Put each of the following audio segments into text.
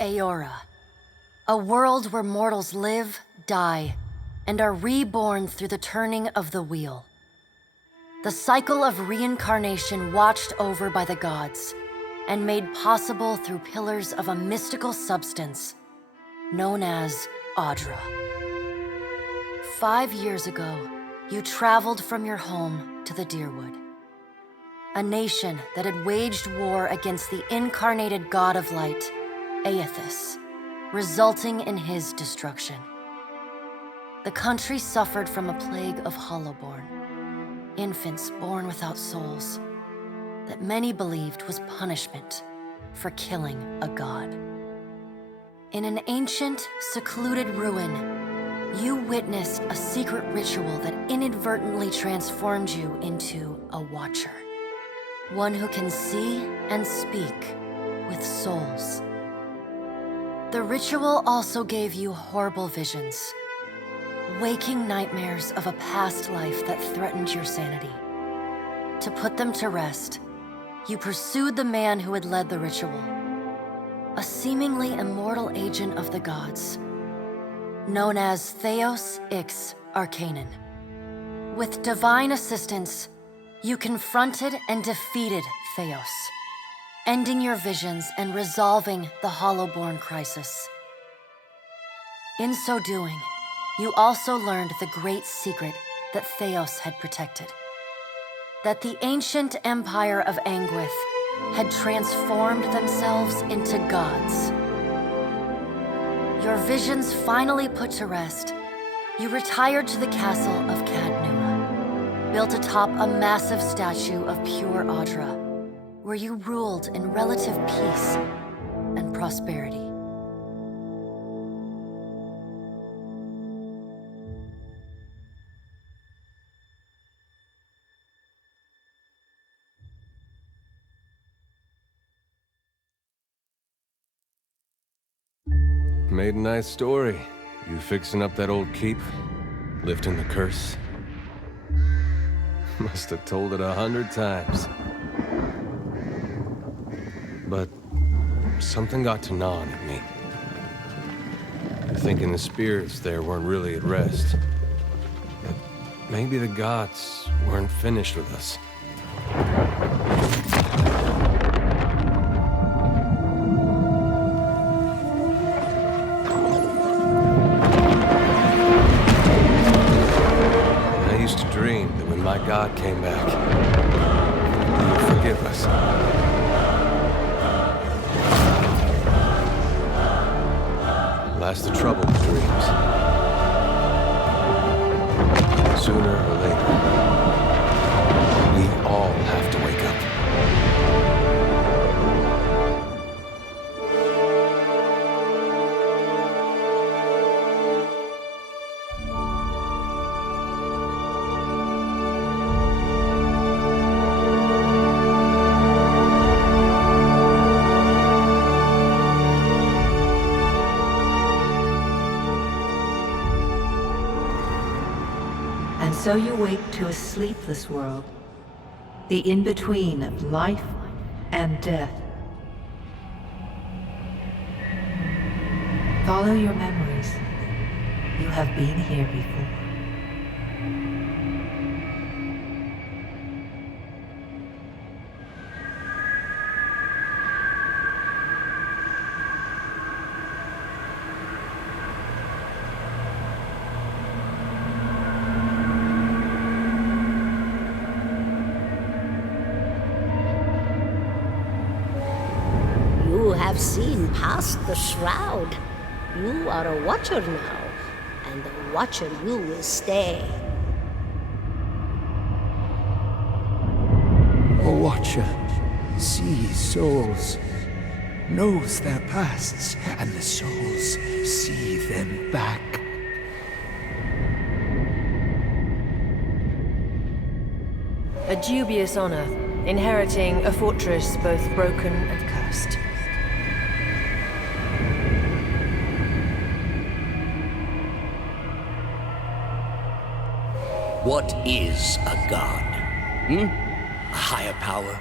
Aora, a world where mortals live, die, and are reborn through the turning of the wheel. The cycle of reincarnation watched over by the gods, and made possible through pillars of a mystical substance known as Audra. 5 years ago, you traveled from your home to the Deerwood, a nation that had waged war against the incarnated god of light, Aethys, resulting in his destruction. The country suffered from a plague of hollowborn, infants born without souls, that many believed was punishment for killing a god. In an ancient, secluded ruin, you witnessed a secret ritual that inadvertently transformed you into a watcher. One who can see and speak with souls. The ritual also gave you horrible visions, waking nightmares of a past life that threatened your sanity. To put them to rest, you pursued the man who had led the ritual, a seemingly immortal agent of the gods, known as Theos Ix Arcanon. With divine assistance, you confronted and defeated Theos, ending your visions and resolving the Hollowborn crisis. In so doing, you also learned the great secret that Theos had protected. That the ancient empire of Anguith had transformed themselves into gods. Your visions finally put to rest, you retired to the castle of Cadnua, built atop a massive statue of pure Audra, where you ruled in relative peace and prosperity. Made a nice story. You fixing up that old keep? Lifting the curse? Must have told it 100 times. But something got to gnawing at me. Thinking the spirits there weren't really at rest. But maybe the gods weren't finished with us. My God came back. He would forgive us. Last the trouble with dreams. Sooner or later, we all have to wake up. So you wake to a sleepless world, the in-between of life and death. Follow your memories. You have been here before. Seen past the shroud. You are a watcher now, and a watcher you will stay. A watcher sees souls, knows their pasts, and the souls see them back. A dubious honor, inheriting a fortress both broken and cursed. What is a god? A higher power?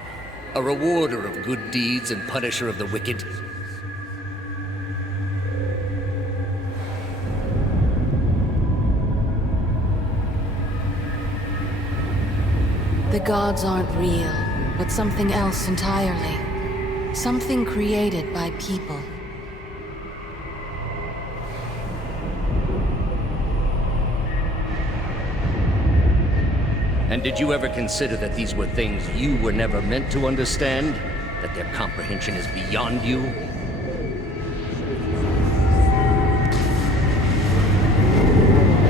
A rewarder of good deeds and punisher of the wicked? The gods aren't real, but something else entirely. Something created by people. And did you ever consider that these were things you were never meant to understand? That their comprehension is beyond you?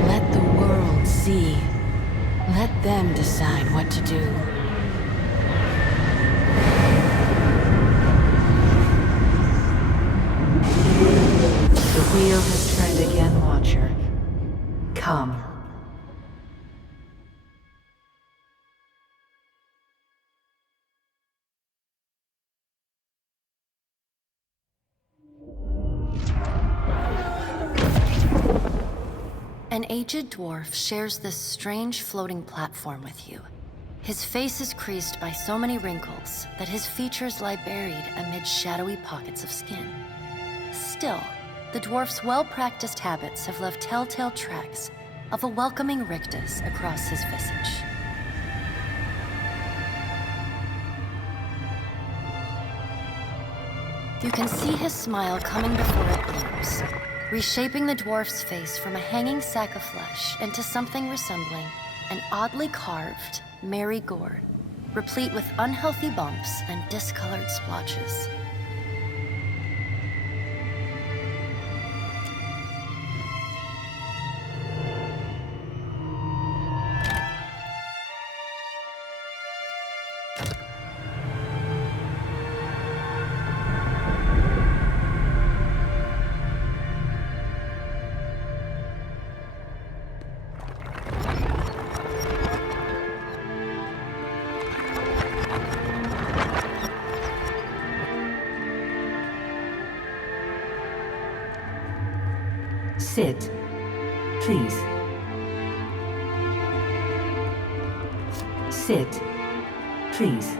Let the world see. Let them decide what to do. The wheel has turned again, Watcher. Come. An aged dwarf shares this strange floating platform with you. His face is creased by so many wrinkles that his features lie buried amid shadowy pockets of skin. Still, the dwarf's well-practiced habits have left telltale tracks of a welcoming rictus across his visage. You can see his smile coming before it blooms, reshaping the dwarf's face from a hanging sack of flesh into something resembling an oddly carved, merry gourd, replete with unhealthy bumps and discolored splotches. Sit, please. Sit, please.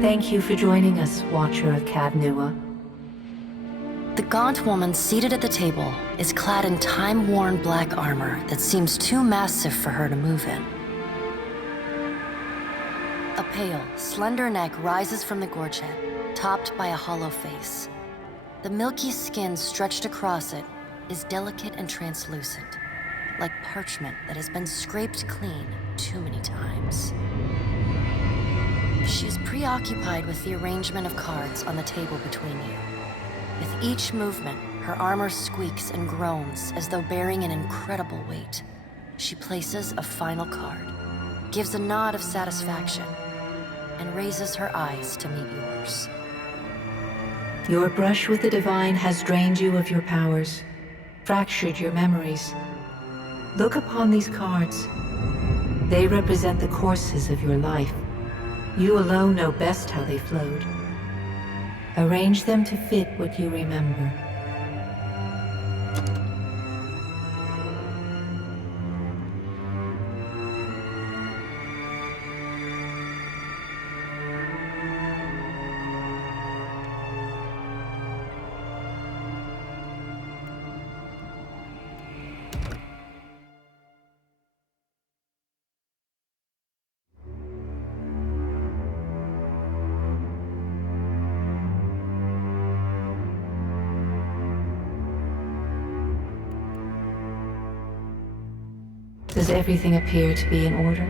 Thank you for joining us, Watcher of Cadnua. The gaunt woman seated at the table is clad in time-worn black armor that seems too massive for her to move in. A pale, slender neck rises from the gorget, topped by a hollow face. The milky skin stretched across it is delicate and translucent, like parchment that has been scraped clean too many times. She is preoccupied with the arrangement of cards on the table between you. With each movement, her armor squeaks and groans as though bearing an incredible weight. She places a final card, gives a nod of satisfaction, and raises her eyes to meet yours. Your brush with the divine has drained you of your powers, fractured your memories. Look upon these cards. They represent the courses of your life. You alone know best how they flowed. Arrange them to fit what you remember. Does everything appear to be in order?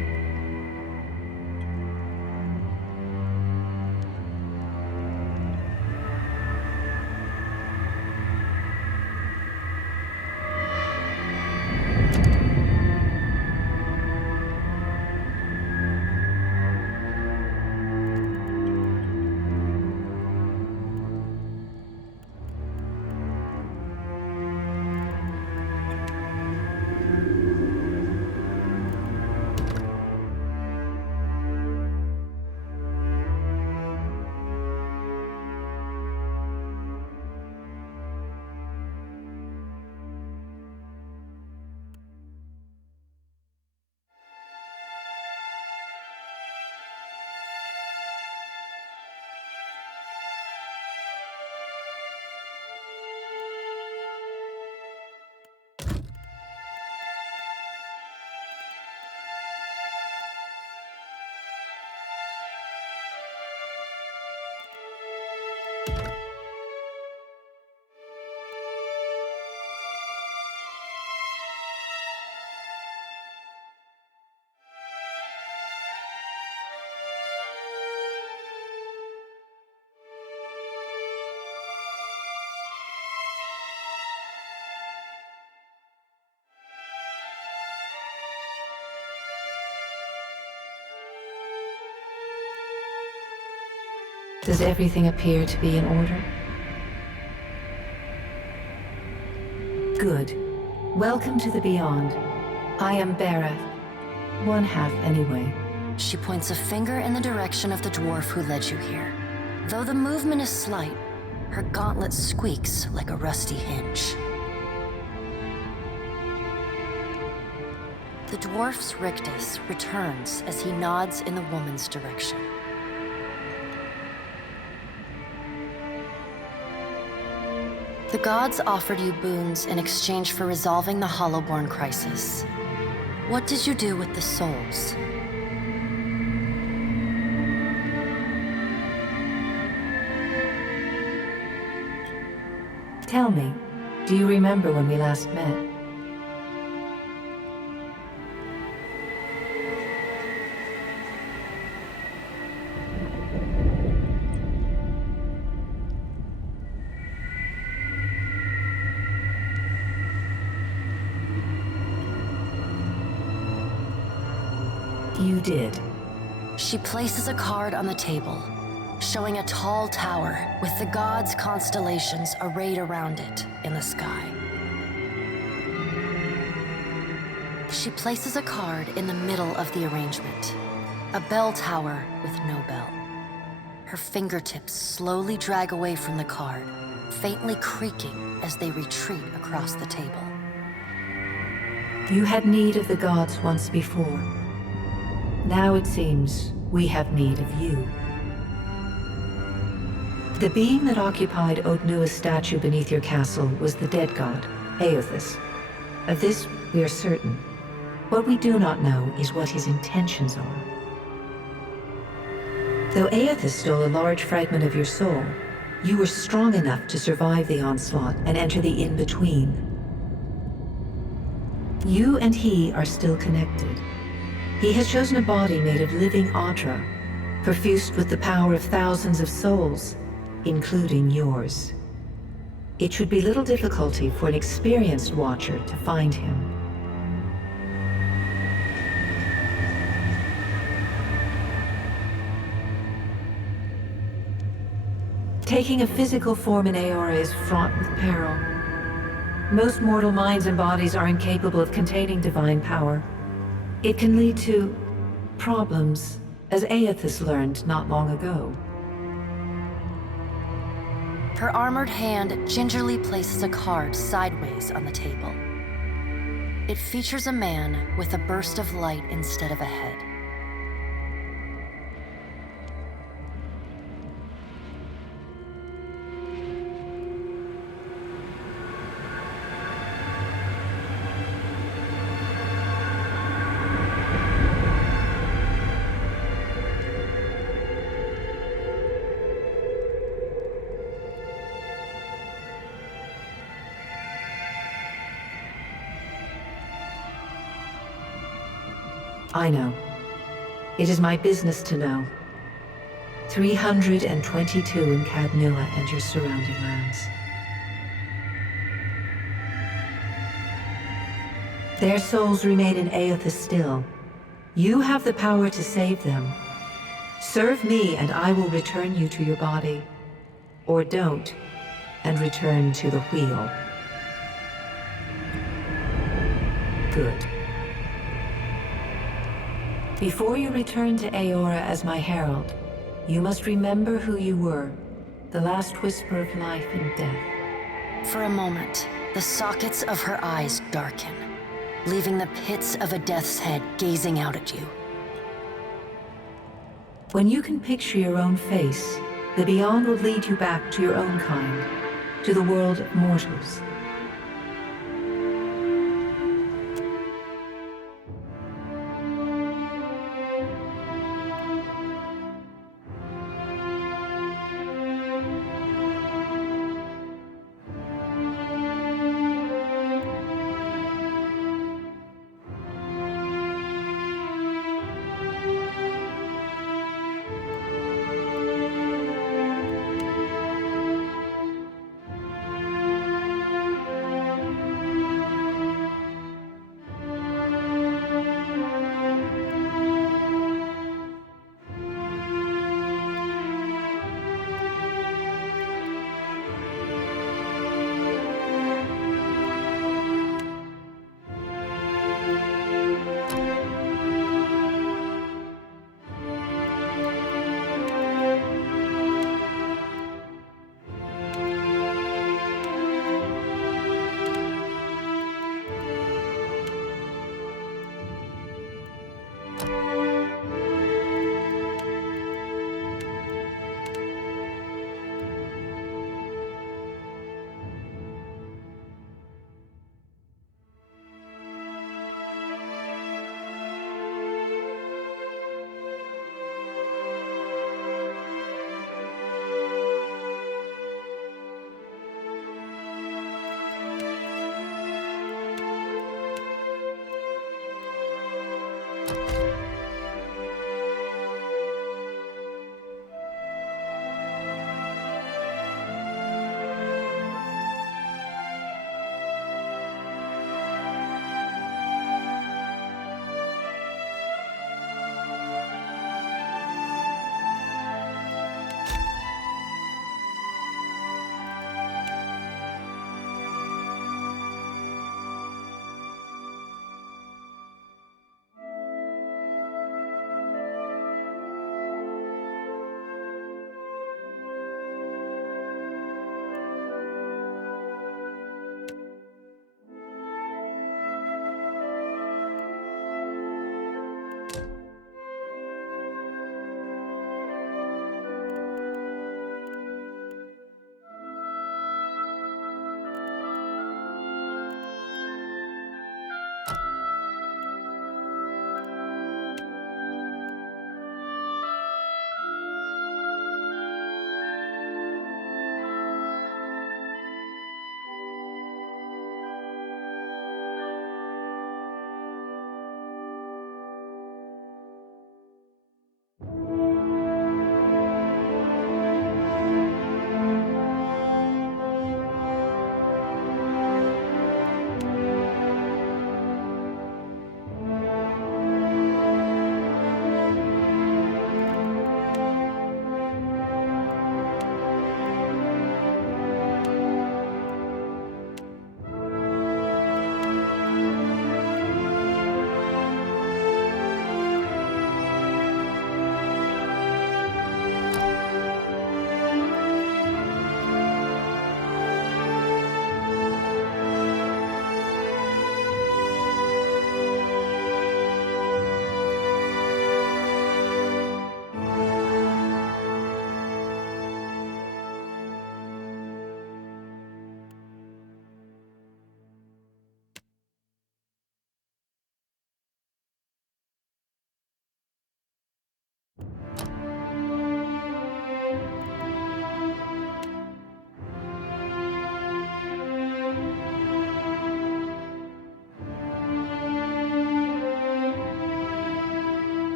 Does everything appear to be in order? Good. Welcome to the Beyond. I am Bareth. One half, anyway. She points a finger in the direction of the dwarf who led you here. Though the movement is slight, her gauntlet squeaks like a rusty hinge. The dwarf's rictus returns as he nods in the woman's direction. The gods offered you boons in exchange for resolving the Hollowborn crisis. What did you do with the souls? Tell me, do you remember when we last met? You did. She places a card on the table, showing a tall tower with the gods' constellations arrayed around it in the sky. She places a card in the middle of the arrangement, a bell tower with no bell. Her fingertips slowly drag away from the card, faintly creaking as they retreat across the table. You had need of the gods once before. Now it seems we have need of you. The being that occupied Odnua's statue beneath your castle was the dead god, Aothis. Of this we are certain. What we do not know is what his intentions are. Though Aothis stole a large fragment of your soul, you were strong enough to survive the onslaught and enter the in-between. You and he are still connected. He has chosen a body made of living Audra, perfused with the power of thousands of souls, including yours. It should be little difficulty for an experienced watcher to find him. Taking a physical form in Aora is fraught with peril. Most mortal minds and bodies are incapable of containing divine power. It can lead to problems, as Aothis learned not long ago. Her armored hand gingerly places a card sideways on the table. It features a man with a burst of light instead of a head. I know. It is my business to know. 322 in Cadnua and your surrounding lands. Their souls remain in Aothis still. You have the power to save them. Serve me and I will return you to your body. Or don't, and return to the wheel. Good. Before you return to Aora as my herald, you must remember who you were, the last whisper of life and death. For a moment, the sockets of her eyes darken, leaving the pits of a death's head gazing out at you. When you can picture your own face, the Beyond will lead you back to your own kind, to the world of mortals.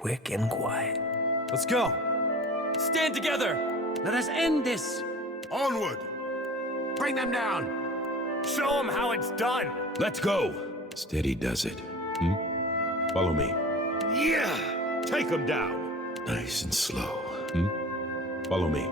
quick and quiet. Let's go. Stand together. Let us end this! Onward! Bring them down! Show them how it's done. Let's go! Steady does it. Follow me. Yeah! Take them down! Nice and slow. Follow me.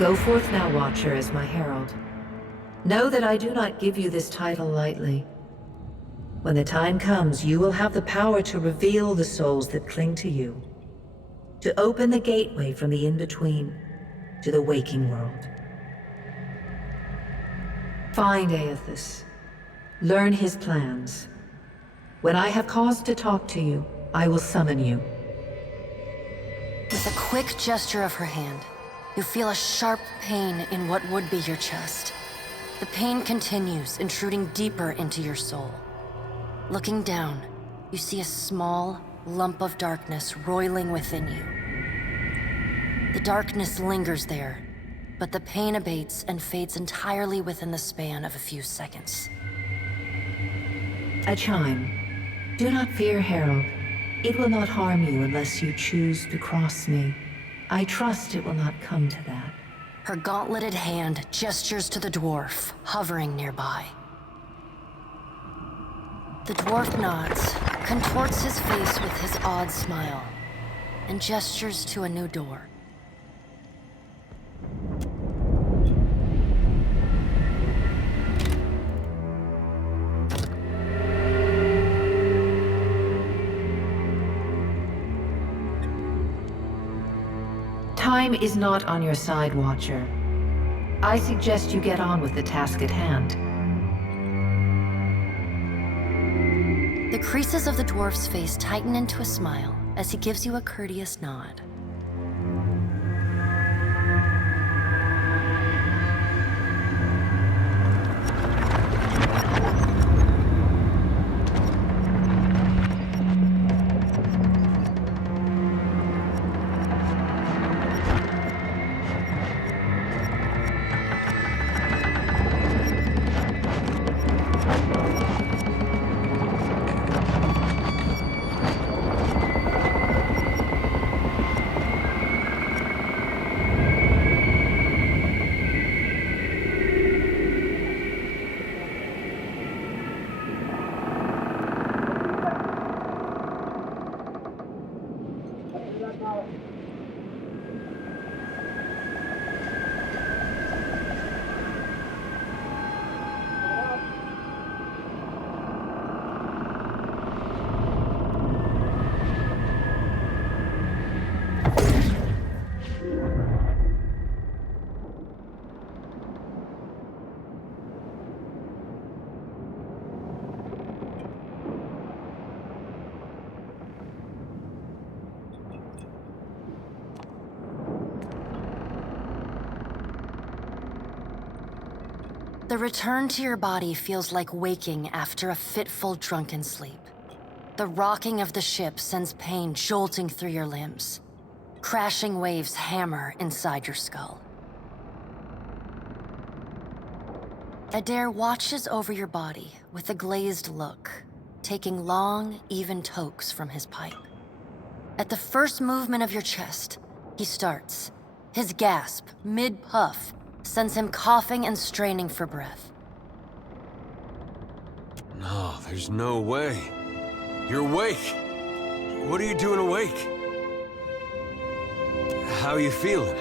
Go forth now, Watcher, as my herald. Know that I do not give you this title lightly. When the time comes, you will have the power to reveal the souls that cling to you, to open the gateway from the in-between to the waking world. Find Aethys. Learn his plans. When I have cause to talk to you, I will summon you. With a quick gesture of her hand, you feel a sharp pain in what would be your chest. The pain continues, intruding deeper into your soul. Looking down, you see a small lump of darkness roiling within you. The darkness lingers there, but the pain abates and fades entirely within the span of a few seconds. A chime. Do not fear, Herald. It will not harm you unless you choose to cross me. I trust it will not come to that. Her gauntleted hand gestures to the dwarf, hovering nearby. The dwarf nods, contorts his face with his odd smile, and gestures to a new door. Time is not on your side, Watcher. I suggest you get on with the task at hand. The creases of the dwarf's face tighten into a smile as he gives you a courteous nod. The return to your body feels like waking after a fitful drunken sleep. The rocking of the ship sends pain jolting through your limbs. Crashing waves hammer inside your skull. Adair watches over your body with a glazed look, taking long, even tokes from his pipe. At the first movement of your chest, he starts. His gasp, mid-puff, sends him coughing and straining for breath. No, there's no way. You're awake. What are you doing awake? How are you feeling?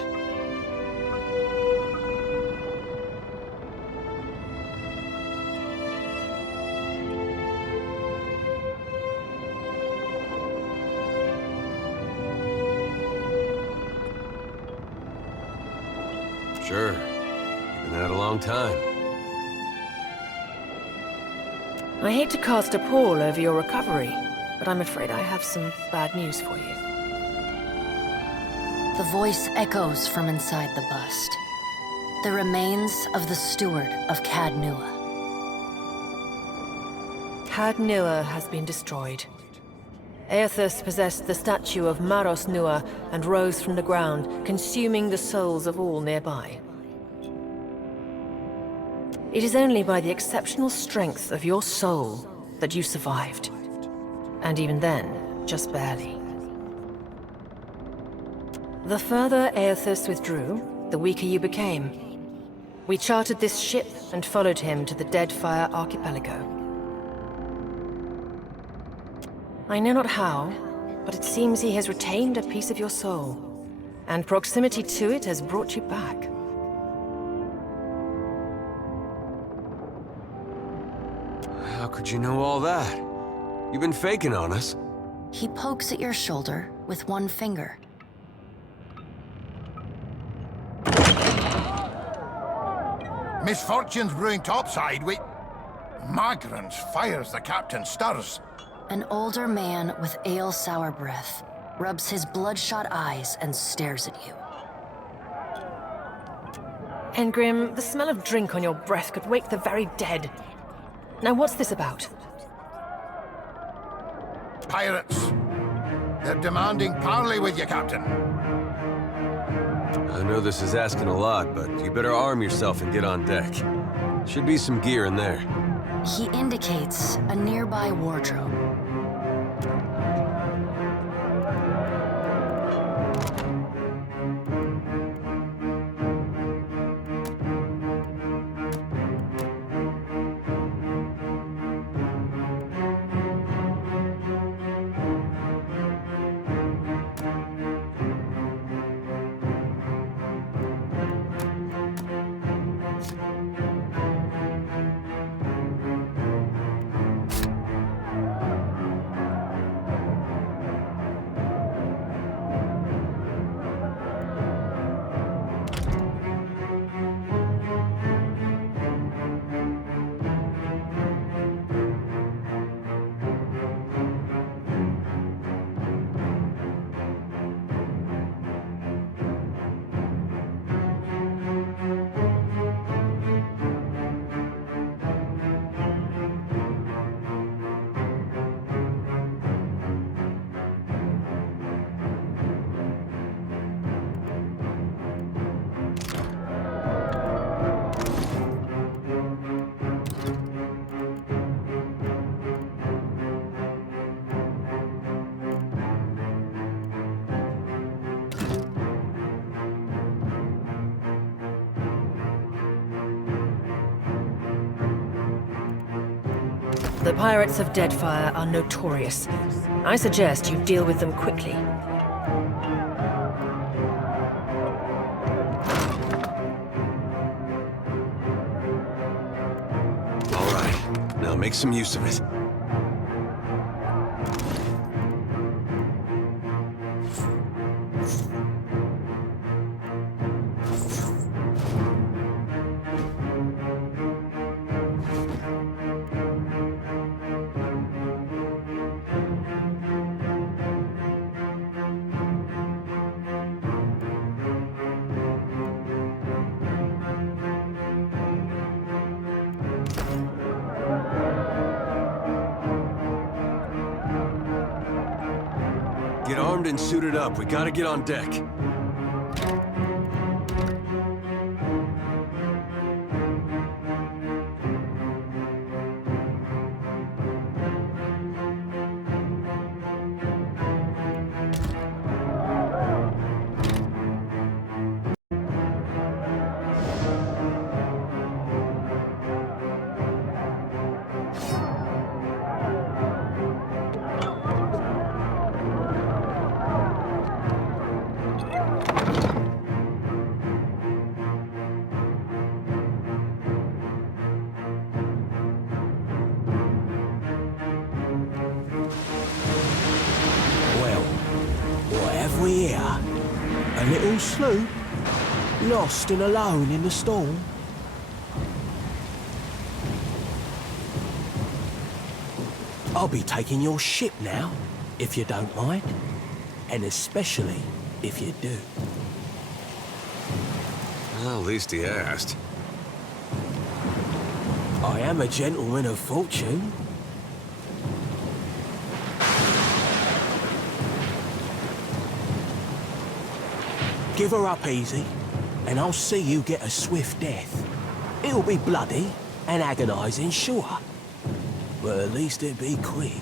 Sure. Been at it a long time. I hate to cast a pall over your recovery, but I'm afraid I have some bad news for you. The voice echoes from inside the bust. The remains of the steward of Cad Nua. Cad Nua has been destroyed. Aethys possessed the statue of Maros Nua and rose from the ground, consuming the souls of all nearby. It is only by the exceptional strength of your soul that you survived. And even then, just barely. The further Aethys withdrew, the weaker you became. We chartered this ship and followed him to the Deadfire archipelago. I know not how, but it seems he has retained a piece of your soul, and proximity to it has brought you back. How could you know all that? You've been faking on us. He pokes at your shoulder with one finger. Misfortune's brewing topside. Magrans fires the captain stirs. An older man with ale-sour breath rubs his bloodshot eyes and stares at you. Engrim, the smell of drink on your breath could wake the very dead. Now what's this about? Pirates. They're demanding parley with you, Captain. I know this is asking a lot, but you better arm yourself and get on deck. Should be some gear in there. He indicates a nearby wardrobe. The pirates of Deadfire are notorious. I suggest you deal with them quickly. All right, now make some use of it. Get armed and suited up. We gotta get on deck. We here? A little sloop? Lost and alone in the storm? I'll be taking your ship now, if you don't mind. And especially if you do. Well, at least he asked. I am a gentleman of fortune. Give her up easy, and I'll see you get a swift death. It'll be bloody and agonizing, sure. But at least it'll be quick.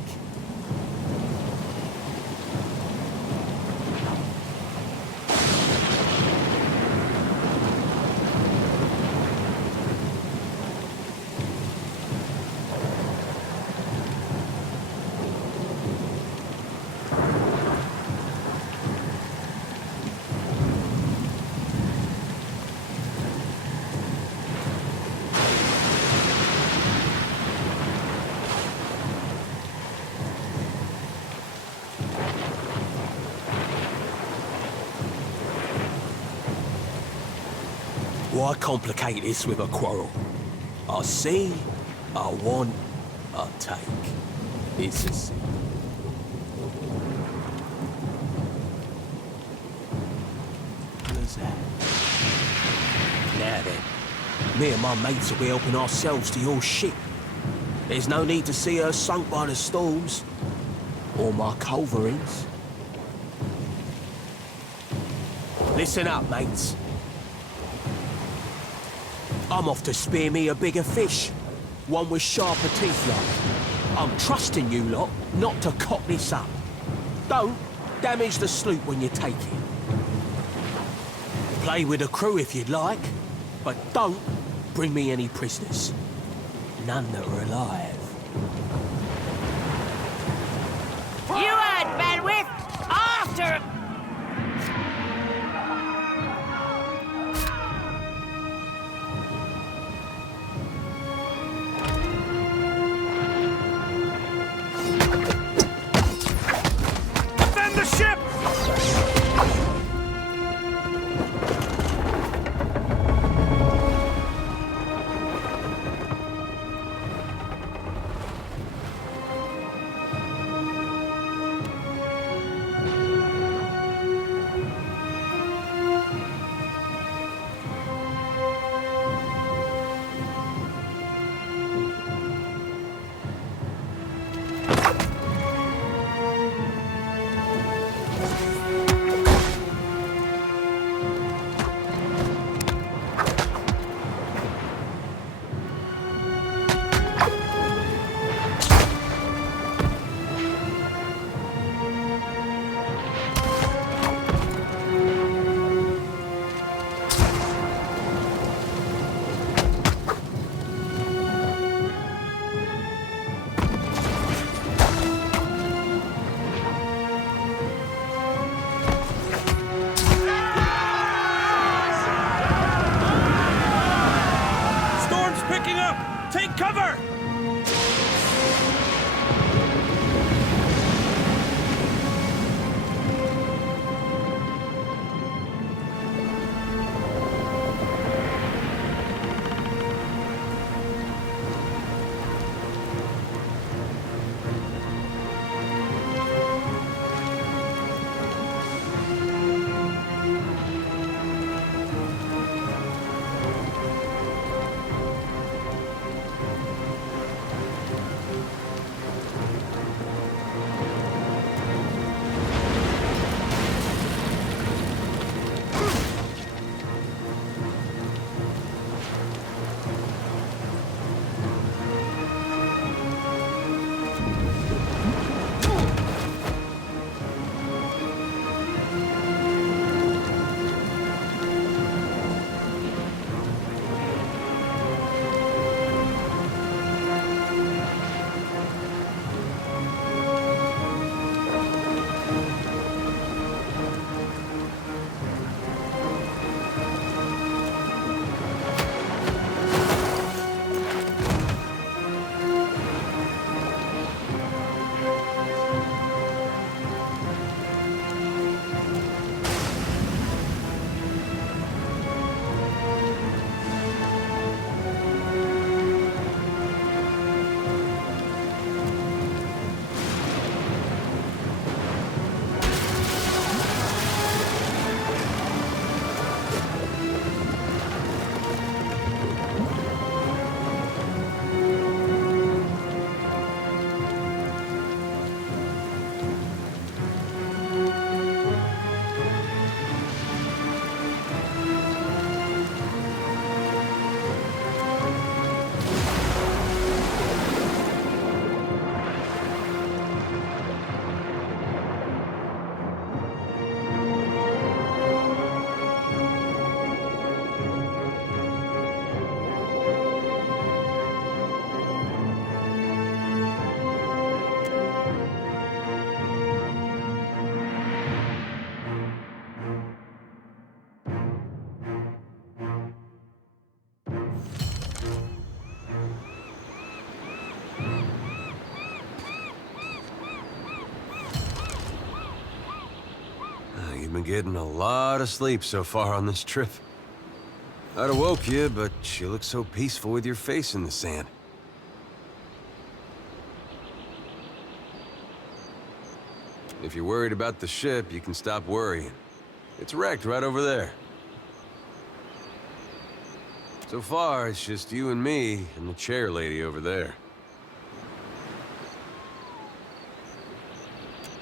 Why complicate this with a quarrel? I see, I want, I take. It's as simple. Where's that? Now then, me and my mates will be helping ourselves to your ship. There's no need to see her sunk by the storms, or my culverins. Listen up, mates. I'm off to spear me a bigger fish. One with sharper teeth like. I'm trusting you lot not to cock this up. Don't damage the sloop when you take it. Play with the crew if you'd like, but don't bring me any prisoners. None that are alive. You heard, bandwidth! After... you've been getting a lot of sleep so far on this trip. I'd have woke you, but you look so peaceful with your face in the sand. If you're worried about the ship, you can stop worrying. It's wrecked right over there. So far, it's just you and me and the chair lady over there.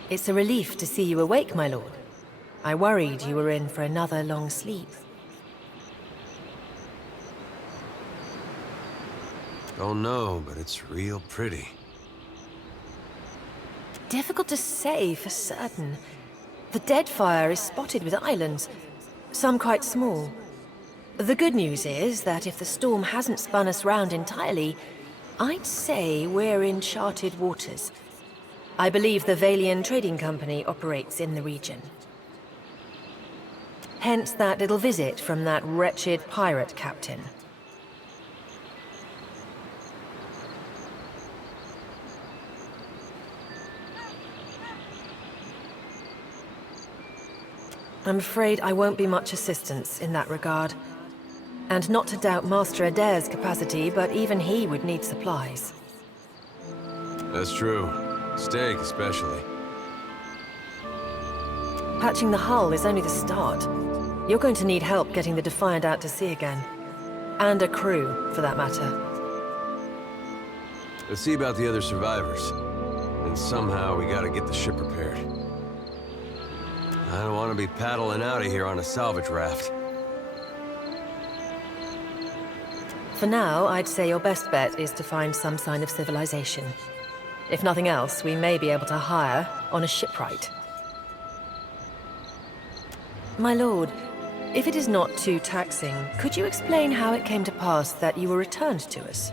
It's a relief to see you awake, my lord. I worried you were in for another long sleep. Don't know, but it's real pretty. Difficult to say for certain. The Deadfire is spotted with islands, some quite small. The good news is that if the storm hasn't spun us round entirely, I'd say we're in charted waters. I believe the Valian Trading Company operates in the region. Hence that little visit from that wretched pirate captain. I'm afraid I won't be much assistance in that regard. And not to doubt Master Adair's capacity, but even he would need supplies. That's true. Steak, especially. Patching the hull is only the start. You're going to need help getting the Defiant out to sea again. And a crew, for that matter. Let's see about the other survivors. And somehow we gotta get the ship repaired. I don't want to be paddling out of here on a salvage raft. For now, I'd say your best bet is to find some sign of civilization. If nothing else, we may be able to hire on a shipwright. My lord, if it is not too taxing, could you explain how it came to pass that you were returned to us?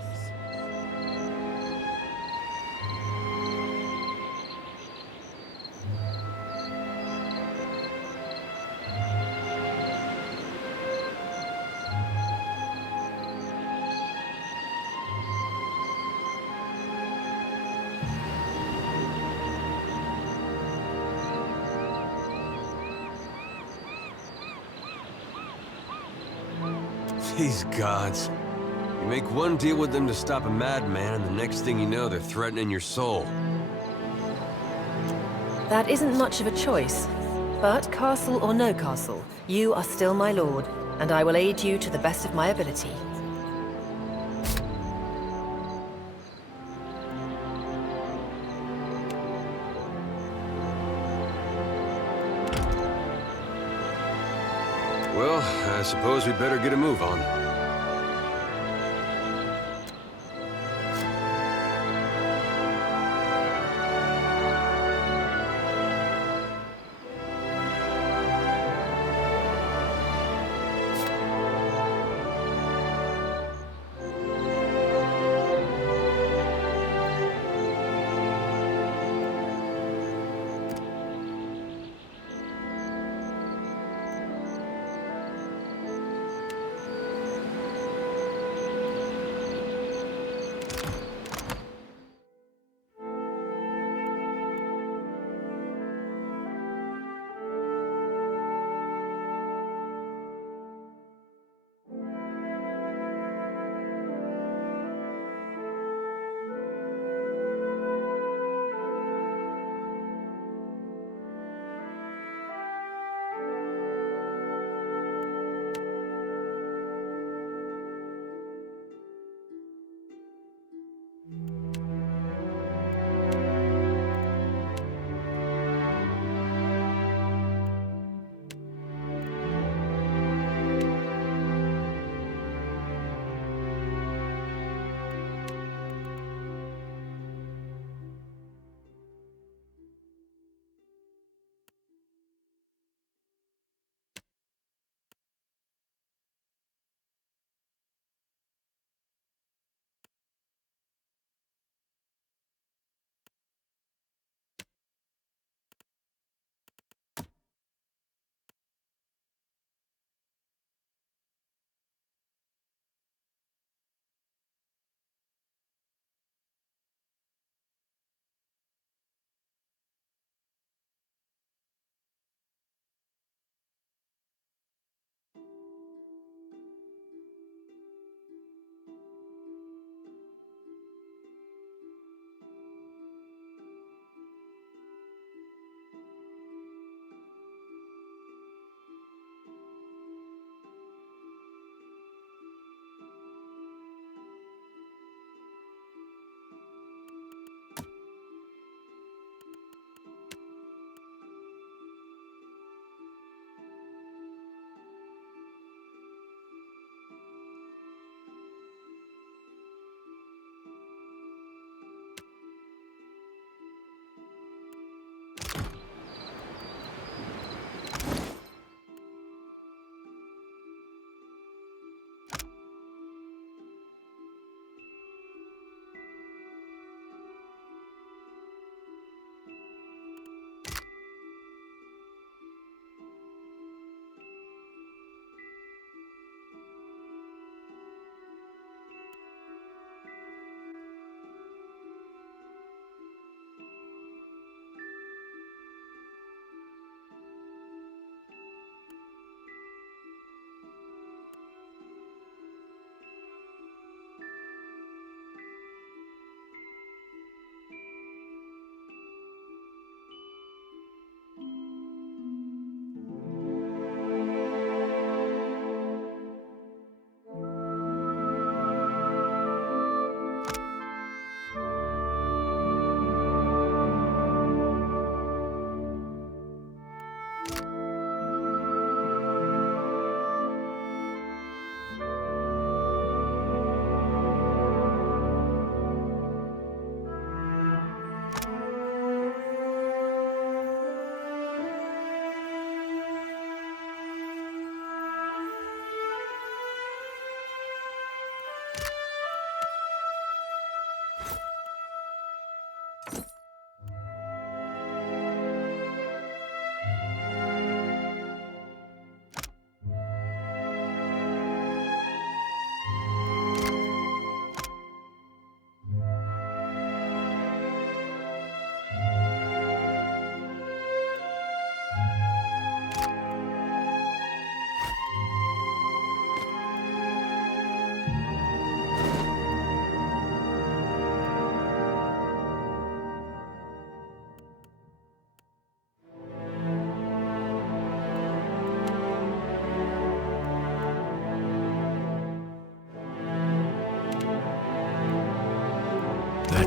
These gods. You make one deal with them to stop a madman, and the next thing you know, they're threatening your soul. That isn't much of a choice. But castle or no castle, you are still my lord, and I will aid you to the best of my ability. Well, I suppose we better get a move on.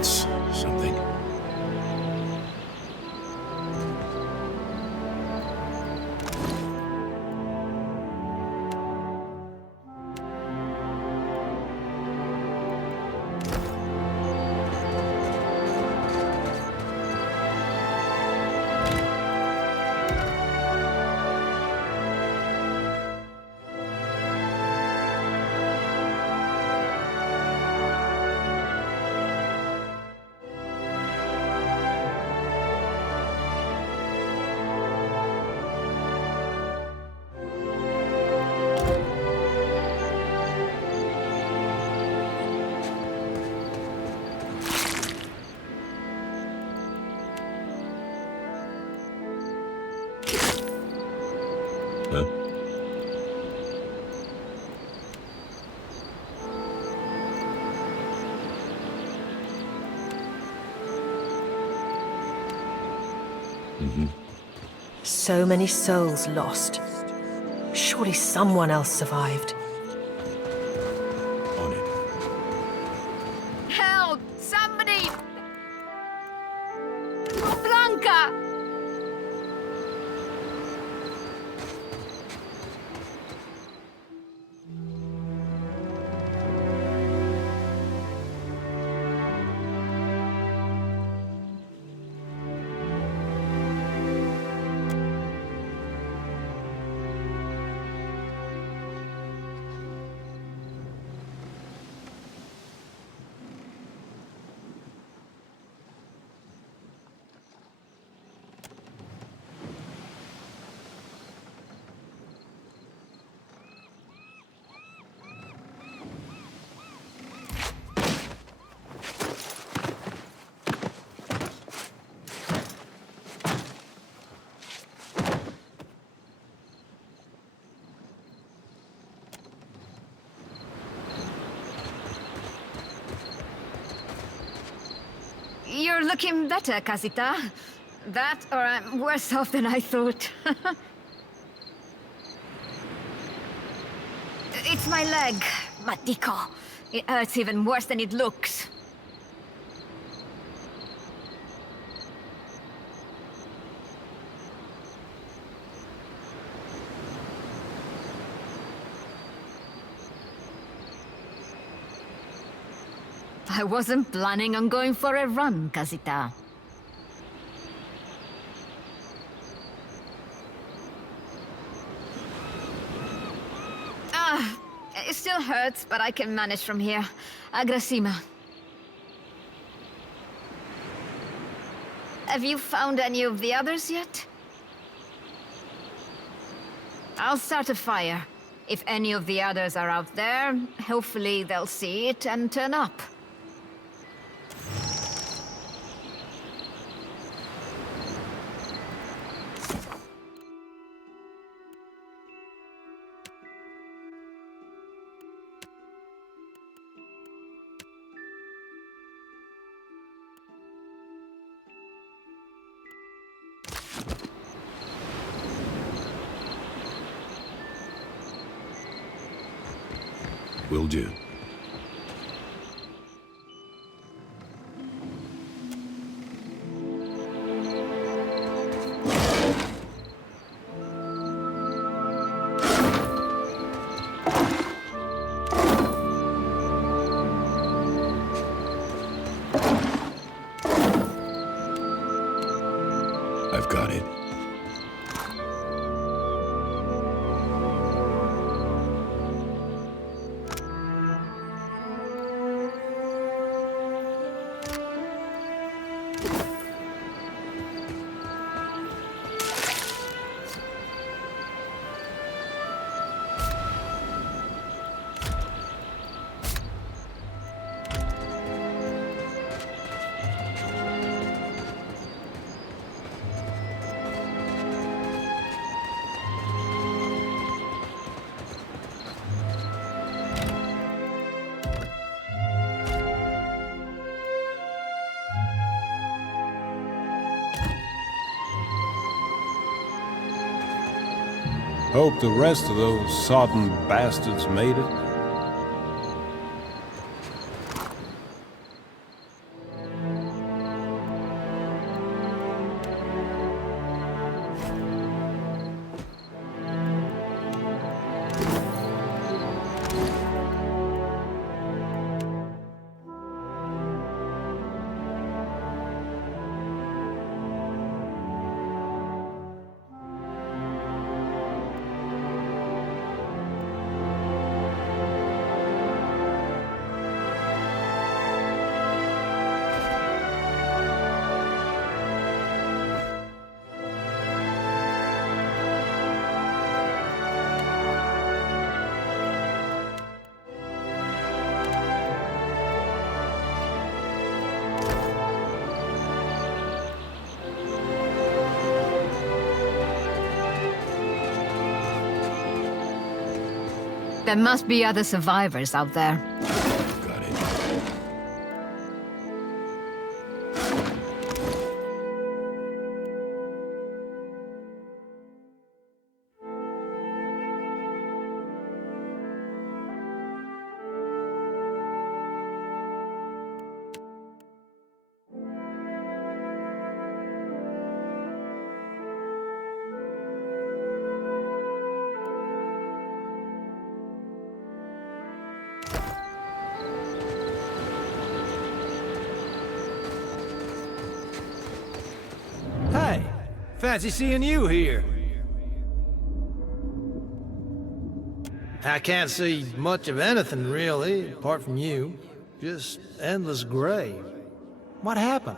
That's something. Huh? So many souls lost. Surely someone else survived. On it. Help! Somebody! Blanca! You're looking better, Casita. That, or I'm worse off than I thought. It's my leg, Matico. It hurts even worse than it looks. I wasn't planning on going for a run, Casita. It still hurts, but I can manage from here. Agrasima. Have you found any of the others yet? I'll start a fire. If any of the others are out there, hopefully they'll see it and turn up. Will do. I've got it. Hope the rest of those sodden bastards made it. There must be other survivors out there. Got it. Hey, fancy seeing you here. I can't see much of anything, really, apart from you. Just endless gray. What happened?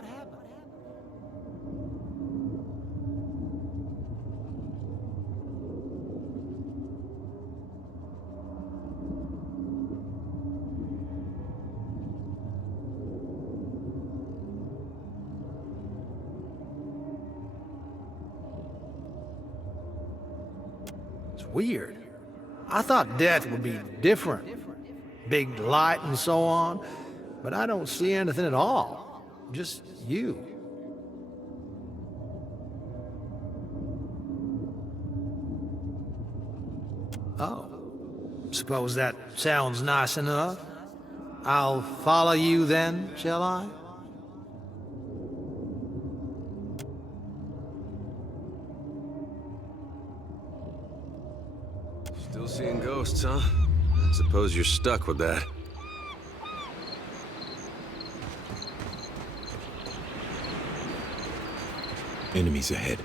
It's weird. I thought death would be different. Big light and so on. But I don't see anything at all. Just you. Oh. Suppose that sounds nice enough. I'll follow you then, shall I? Still seeing ghosts, huh? I suppose you're stuck with that. Enemies ahead.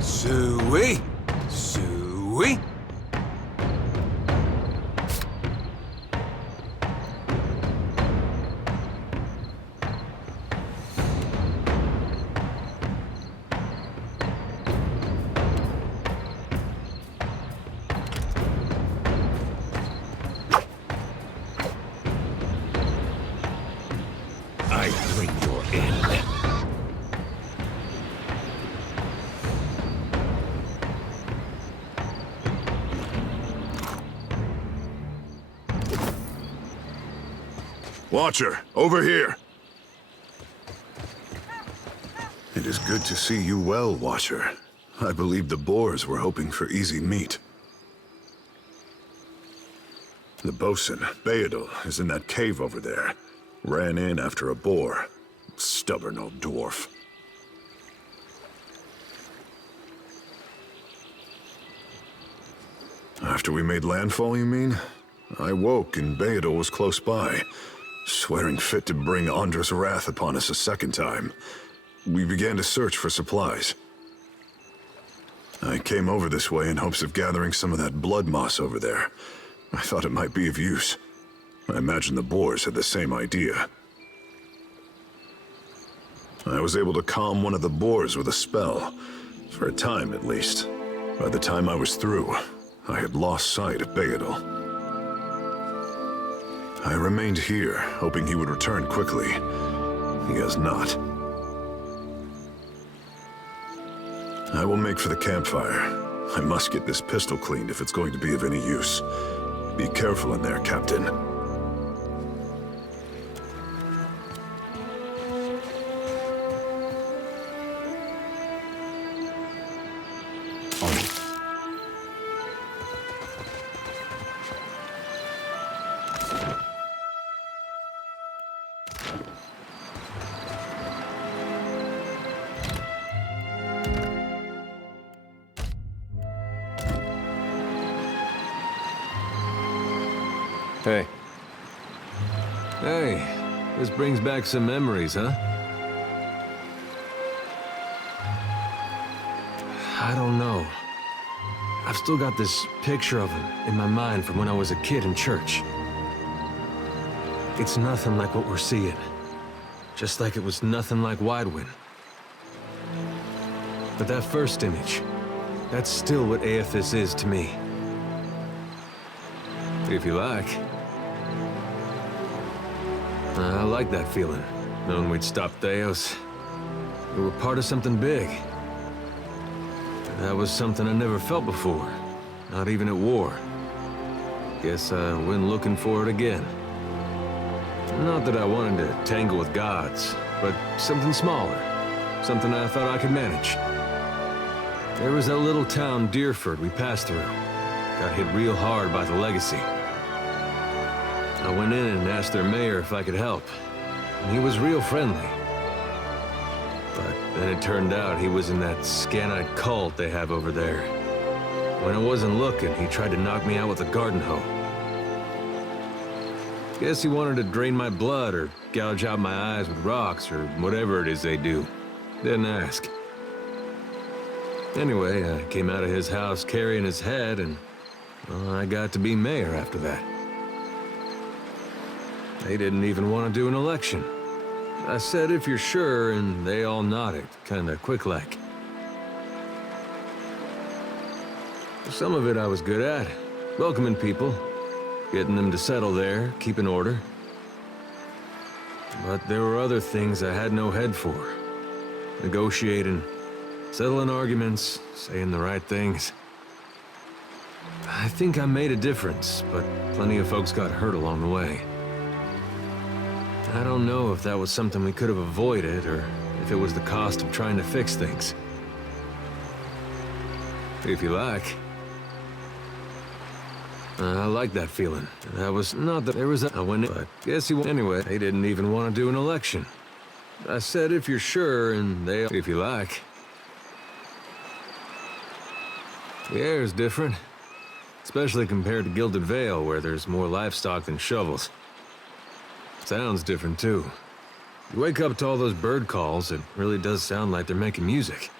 Suey! Suey! I bring your end. Watcher, over here. It is good to see you well, Watcher. I believe the boars were hoping for easy meat. The bosun, Beedle, is in that cave over there. Ran in after a boar. Stubborn old dwarf. After we made landfall, you mean? I woke and Beedle was close by, swearing fit to bring Andra's wrath upon us a second time. We began to search for supplies. I came over this way in hopes of gathering some of that blood moss over there. I thought it might be of use. I imagine the boars had the same idea. I was able to calm one of the boars with a spell, for a time at least. By the time I was through, I had lost sight of Beedle. I remained here, hoping he would return quickly. He has not. I will make for the campfire. I must get this pistol cleaned if it's going to be of any use. Be careful in there, Captain. Hey. Hey, this brings back some memories, huh? I don't know. I've still got this picture of him in my mind from when I was a kid in church. It's nothing like what we're seeing. Just like it was nothing like Widewind. But that first image, that's still what Aethys is to me. If you like. I like that feeling, knowing we'd stop Theos. We were part of something big. That was something I never felt before. Not even at war. Guess I went looking for it again. Not that I wanted to tangle with gods, but something smaller. Something I thought I could manage. There was that little town, Deerford, we passed through. Got hit real hard by the legacy. I went in and asked their mayor if I could help. And he was real friendly. But then it turned out he was in that Scanite cult they have over there. When I wasn't looking, he tried to knock me out with a garden hoe. Guess he wanted to drain my blood or gouge out my eyes with rocks or whatever it is they do. Didn't ask. Anyway, I came out of his house carrying his head, and well, I got to be mayor after that. They didn't even want to do an election. I said, if you're sure, and they all nodded, kinda quick-like. Some of it I was good at. Welcoming people. Getting them to settle there, keeping order. But there were other things I had no head for. Negotiating, settling arguments, saying the right things. I think I made a difference, but plenty of folks got hurt along the way. I don't know if that was something we could have avoided, or if it was the cost of trying to fix things. If you like. I like that feeling. That was not that there was a... I went in, but guess you... Anyway, they didn't even want to do an election. I said, if you're sure, and they... If you like. The air is different. Especially compared to Gilded Vale, where there's more livestock than shovels. Sounds different, too. You wake up to all those bird calls, it really does sound like they're making music.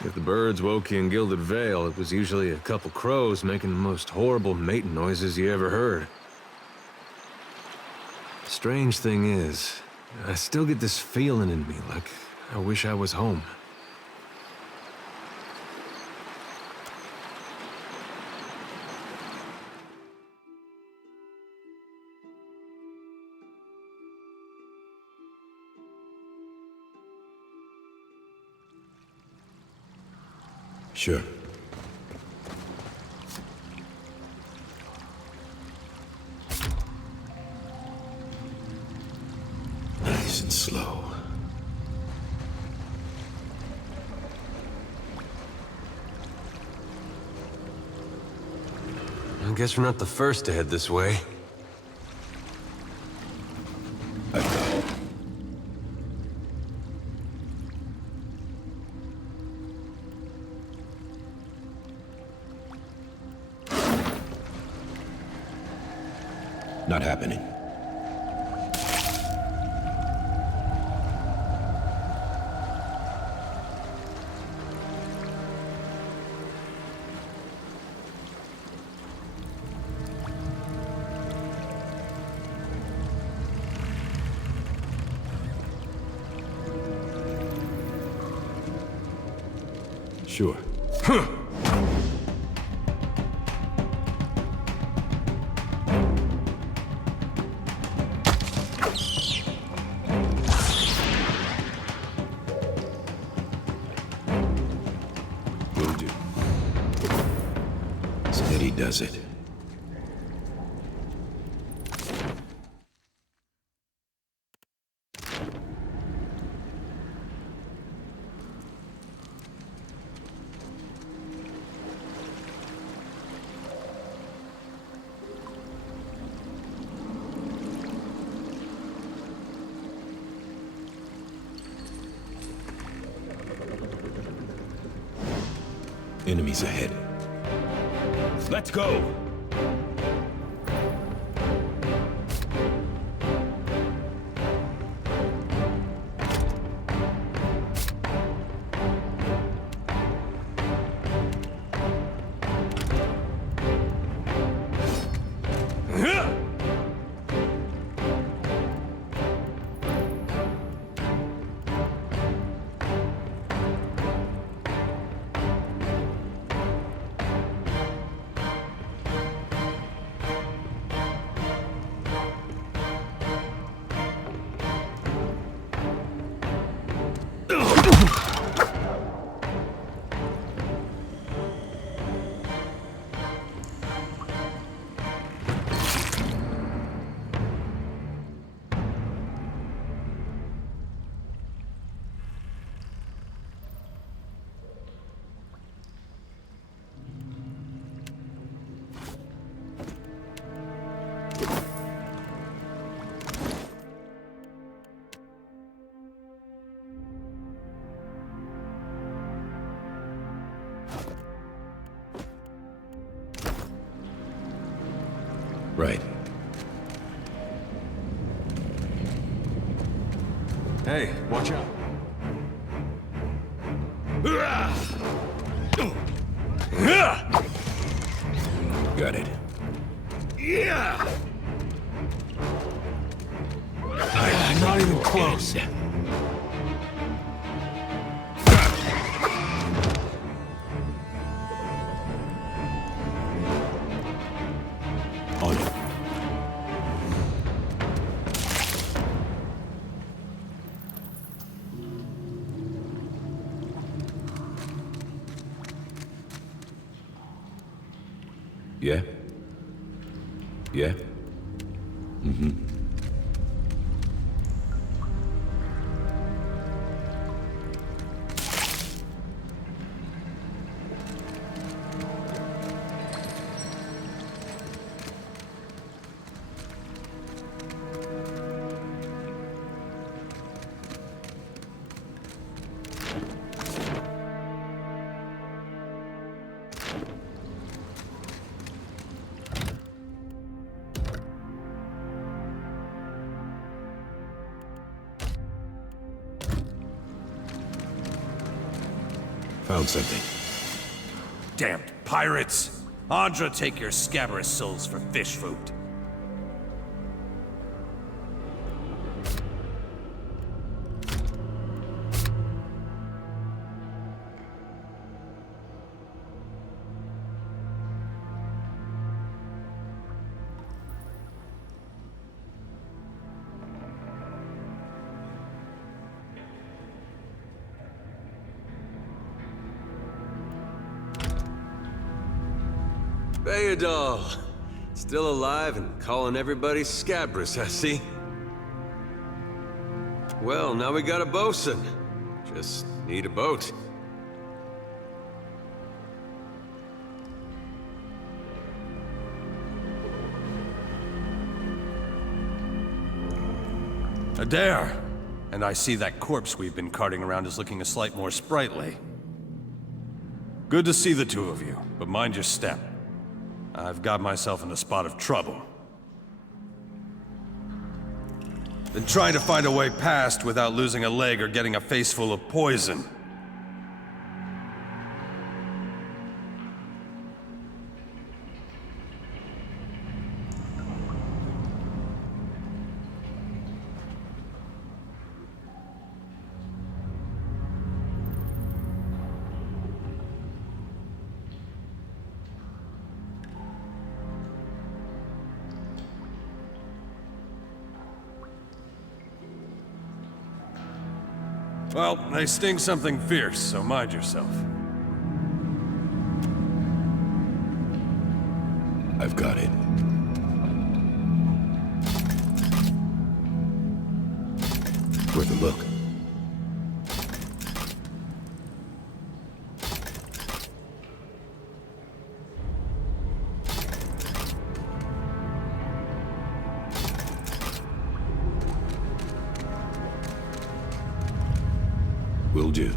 If the birds woke you in Gilded Vale, it was usually a couple crows making the most horrible mating noises you ever heard. Strange thing is, I still get this feeling in me like I wish I was home. Sure. Nice and slow. I guess we're not the first to head this way. Not happening. Sure. Steady does it. Enemies ahead. Let's go! Hey, watch out. Got it. Yeah! Not even close. On it. Yeah? Yeah? Mm-hmm. Found something. Damned pirates! Andra, take your scabrous souls for fish food. Bayadol. Still alive and calling everybody scabrous, I see. Well, now we got a bosun. Just need a boat. Adair! And I see that corpse we've been carting around is looking a slight more sprightly. Good to see the two of you, but mind your step. I've got myself in a spot of trouble. Been trying to find a way past without losing a leg or getting a face full of poison. Well, they sting something fierce, so mind yourself. I've got it. Worth a look. Will do.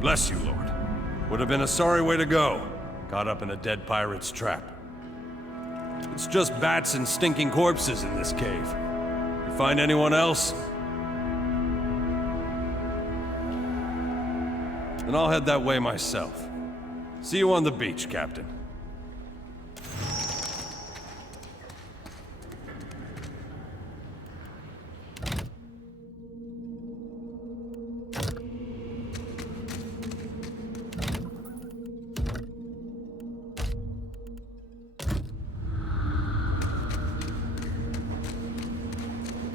Bless you, Lord. Would have been a sorry way to go. Caught up in a dead pirate's trap. It's just bats and stinking corpses in this cave. You find anyone else? Then I'll head that way myself. See you on the beach, Captain.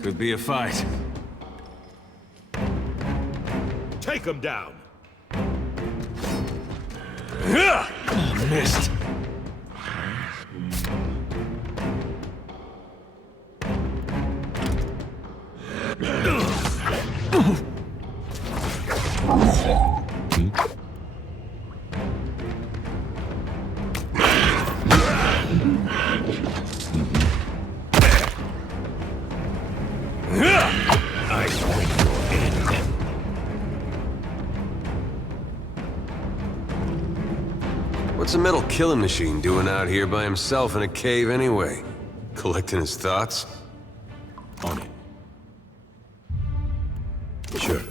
Could be a fight. Take him down! Missed. What's a metal killing machine doing out here by himself in a cave anyway? Collecting his thoughts? On it. Sure.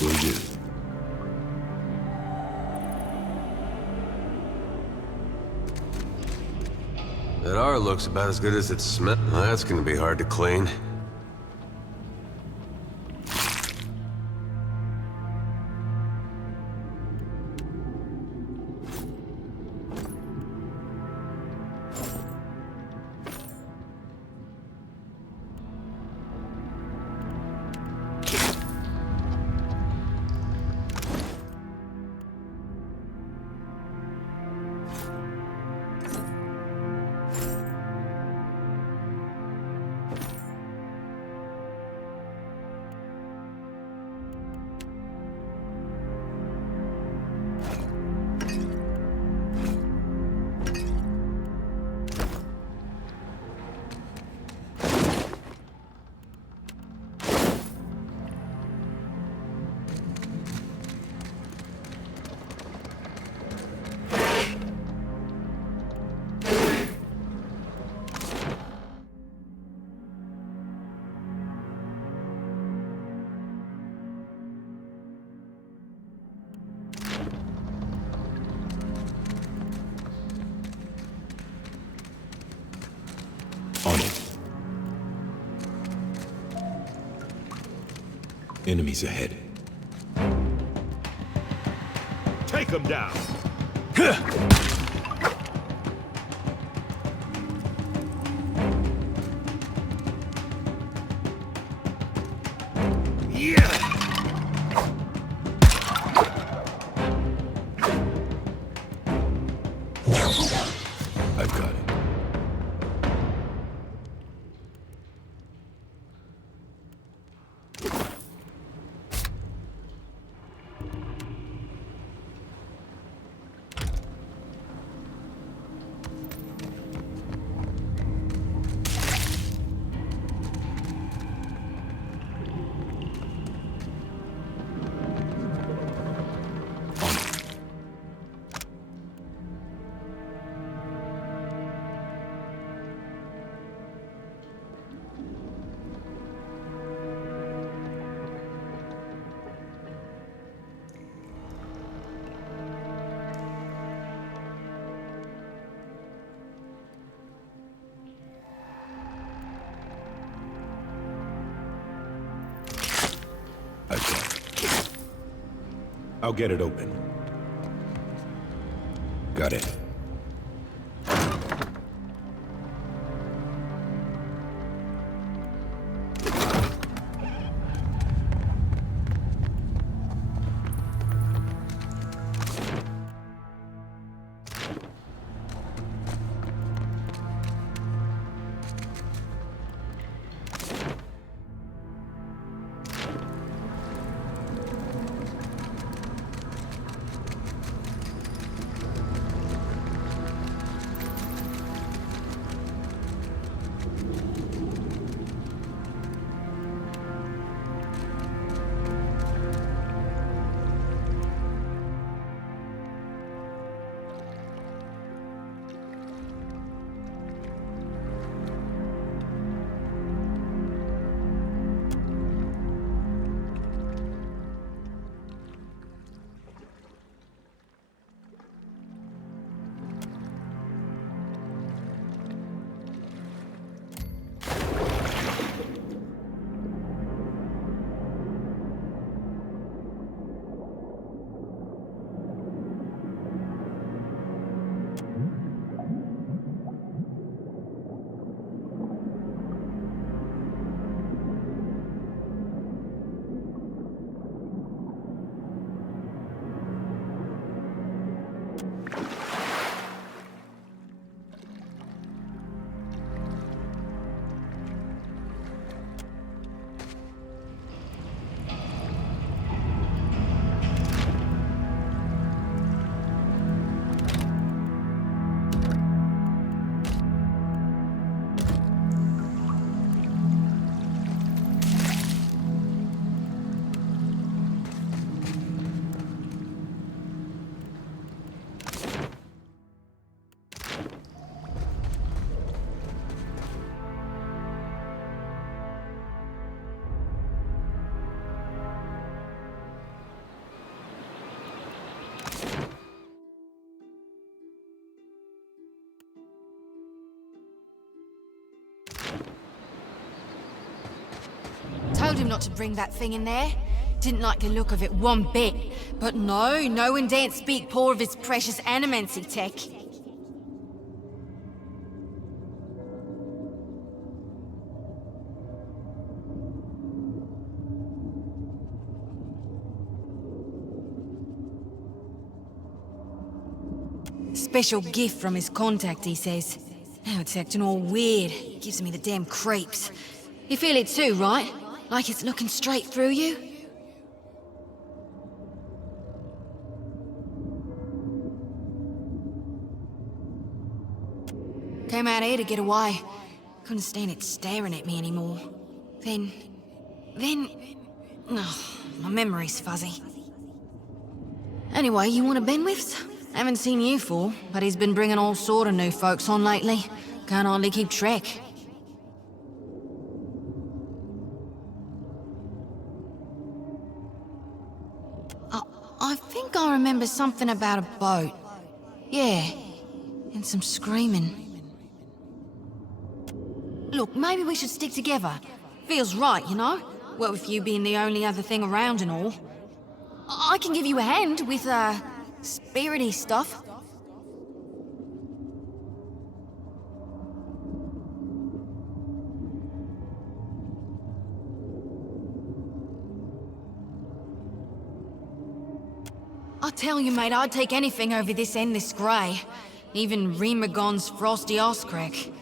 Will do. That R looks about as good as it smells. Well, that's gonna be hard to clean. On it. Enemies ahead. Take them down. I've got it. I've got it. I'll get it open. Got it. told him not to bring that thing in there. Didn't like the look of it one bit. But no one daren't speak poor of his precious animancy tech. Special gift from his contact, he says. Now it's acting all weird. Gives me the damn creeps. You feel it too, right? Like it's looking straight through you? Came out here to get away. Couldn't stand it staring at me anymore. Then... Oh, my memory's fuzzy. Anyway, you want a Benwifts? Haven't seen you for, but he's been bringing all sort of new folks on lately. Can't hardly keep track. I think I remember something about a boat. Yeah, and some screaming. Look, maybe we should stick together. Feels right, you know? Well, with you being the only other thing around and all. I can give you a hand with, spirity stuff. I tell you, mate, I'd take anything over this endless grey. Even Remagon's frosty arsecrack.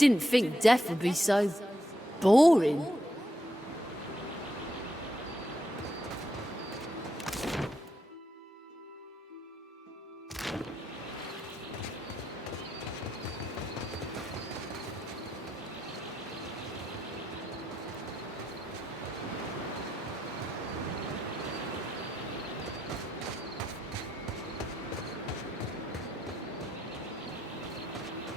Didn't think death would be so boring.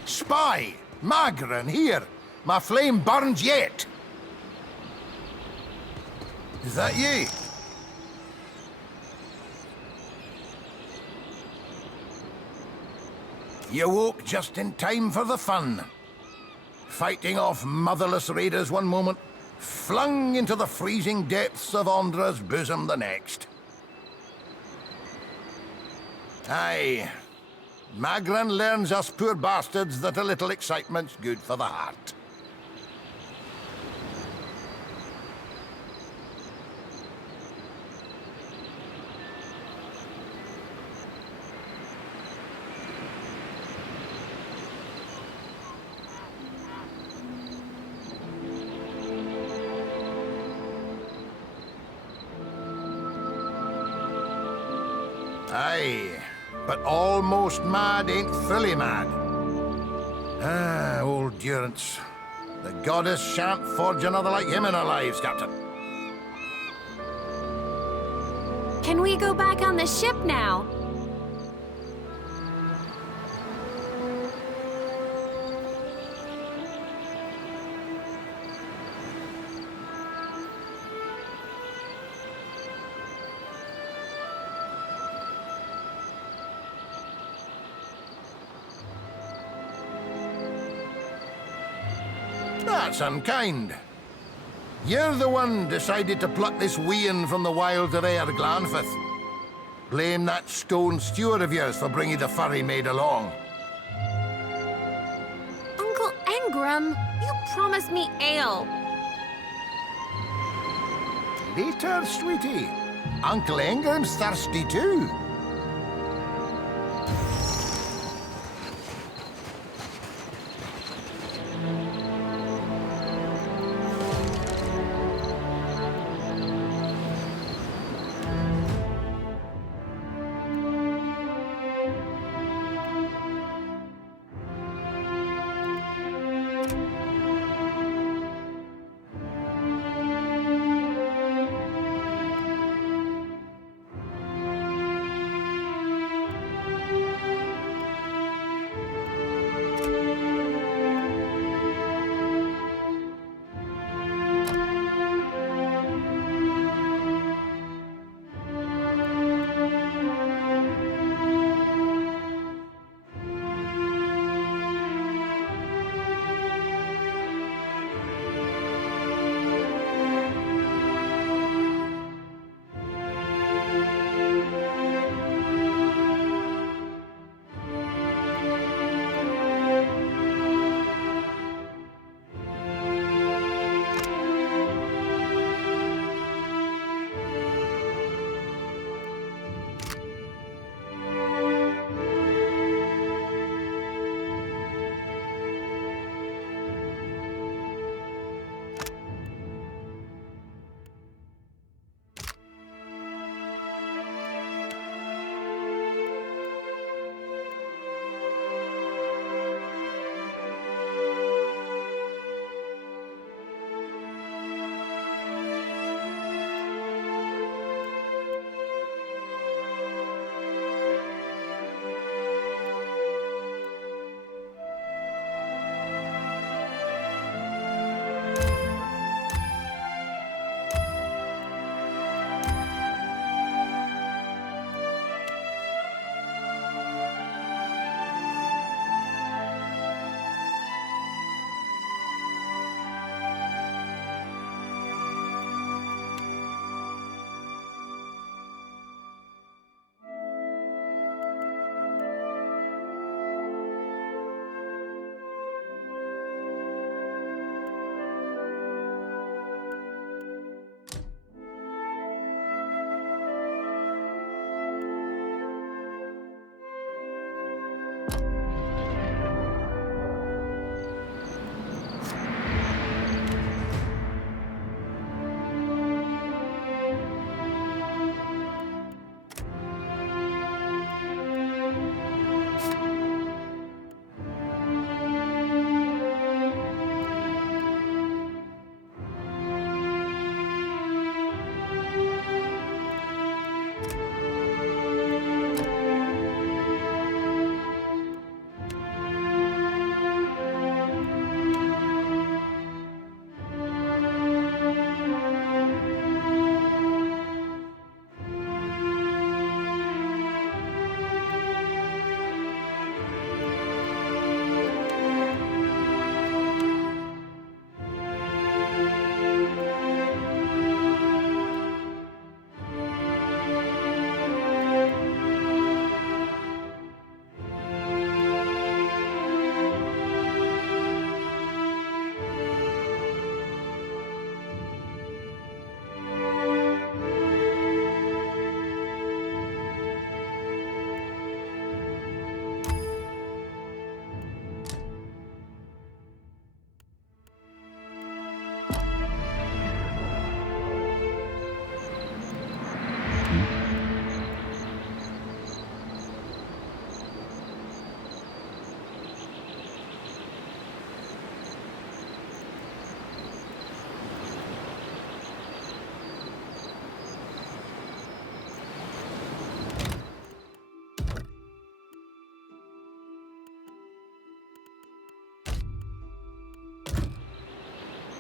Spy! Magran, here! My flame burns yet! Is that ye? You woke just in time for the fun. Fighting off motherless raiders one moment, flung into the freezing depths of Ondra's bosom the next. Aye. Magran learns us poor bastards that a little excitement's good for the heart. Aye, but almost mad ain't fully mad. Ah, old Durance. The goddess shan't forge another like him in our lives, Captain. Can we go back on the ship now? That's unkind. You're the one decided to pluck this wean from the wilds of Aer Glanfith. Blame that stone steward of yours for bringing the furry maid along. Uncle Engram, you promised me ale. Later, sweetie. Uncle Engram's thirsty too.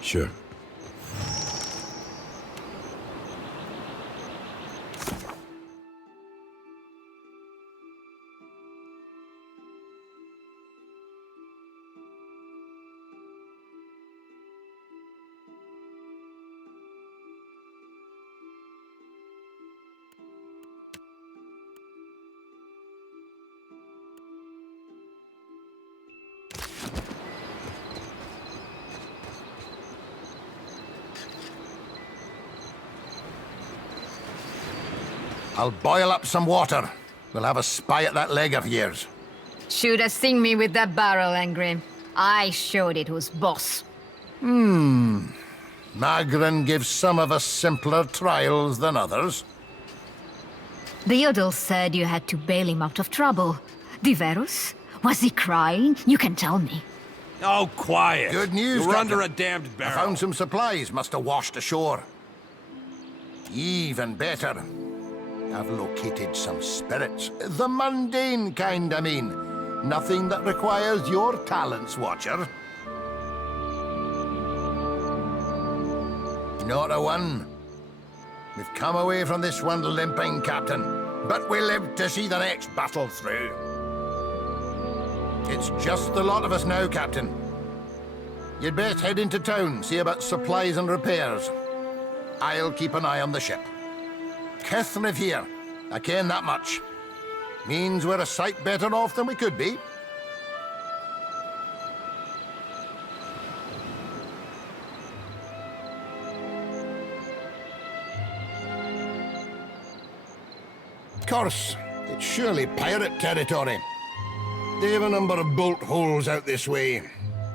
Sure. I'll boil up some water. We'll have a spy at that leg of yours. Should have seen me with that barrel, Angry. I showed it who's boss. Magrin gives some of us simpler trials than others. The Yodel said you had to bail him out of trouble. Diverus? Was he crying? You can tell me. Oh, quiet. Good news, You're Captain. under a damned barrel. I found some supplies must have washed ashore. Even better, I've located some spirits. The mundane kind, I mean. Nothing that requires your talents, Watcher. Not a one. We've come away from this one limping, Captain, but we live to see the next battle through. It's just the lot of us now, Captain. You'd best head into town, see about supplies and repairs. I'll keep an eye on the ship. Kith live here. I ken that much. Means we're a sight better off than we could be. Of course, it's surely pirate territory. They have a number of bolt holes out this way.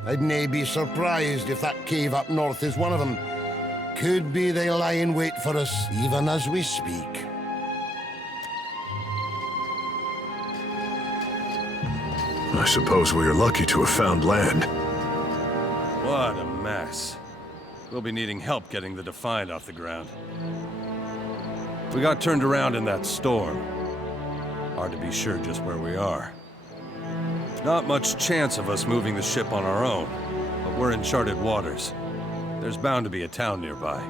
I'd nae be surprised if that cave up north is one of them. Could be they lie in wait for us even as we speak. I suppose we are lucky to have found land. What a mess. We'll be needing help getting the Defiant off the ground. We got turned around in that storm. Hard to be sure just where we are. Not much chance of us moving the ship on our own, but we're in charted waters. There's bound to be a town nearby.